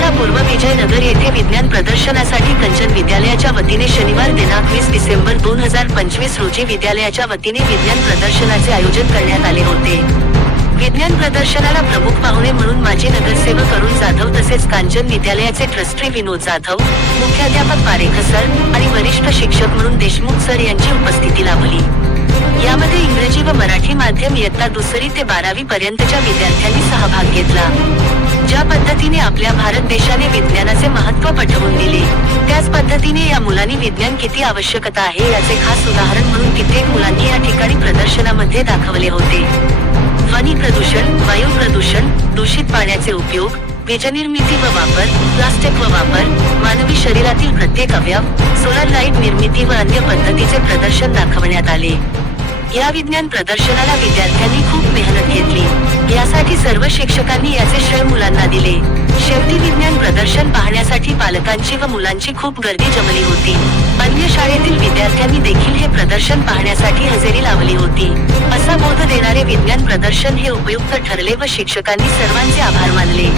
शाळा पूर्व विजयनगर येथे विज्ञान प्रदर्शनासाठी कंचन विद्यालयाच्या वतीने शनिवार दिनांक 20 डिसेंबर 2025 रोजी विद्यालयाच्या वतीने विज्ञान प्रदर्शनाचे आयोजन करण्यात आले होते। विज्ञान प्रदर्शनाला प्रमुख पाहुणे म्हणून माजी नगरसेवक अरुण जाधव तसेच कांचन विद्यालयाचे ट्रस्टी विनोद जाधव, मुख्याध्यापक पारेख सर आणि वरिष्ठ शिक्षक म्हणून देशमुख सर यांची उपस्थिती लाभली। यामध्ये इंग्रजी व मराठी माध्यम इयत्ता 2री ते 12वी पर्यंतच्या विद्यार्थ्यांनी सहभाग घेतला। ज्या पद्धतीने आपल्या भारत देशाने विज्ञानाचे महत्त्व पटवून दिले, त्याच पद्धतीने या मुलांनी विज्ञान किती आवश्यकता आहे याचे खास उदाहरण म्हणून कित्येक मुलांनी या ठिकाणी प्रदर्शनामध्ये दाखवले होते। ध्वनी प्रदूषण, वायू प्रदूषण, दूषित पाण्याचे उपयोग, वीजनिर्मिती व वापर, प्लास्टिक व वापर, मानवी शरीरातील प्रत्येक अवयव, सोलर लाईट निर्मिती व अन्य पद्धतीचे प्रदर्शन दाखवण्यात आले। या विज्ञान प्रदर्शनाला विद्यार्थ्यांनी खूप मेहनत घेतली, यासाठी सर्व शिक्षकांनी याचे श्रेय मुलांना दिले। शेवटी विज्ञान प्रदर्शन पाहण्यासाठी पालकांची व मुलांची खूप गर्दी जमली होती। अन्य शाळेतील विद्यार्थ्यांनी देखील हे प्रदर्शन पाहण्यासाठी हजेरी लावली होती। असा बोध देणारे विज्ञान प्रदर्शन हे उपयुक्त ठरले व शिक्षकांनी सर्वांचे आभार मानले।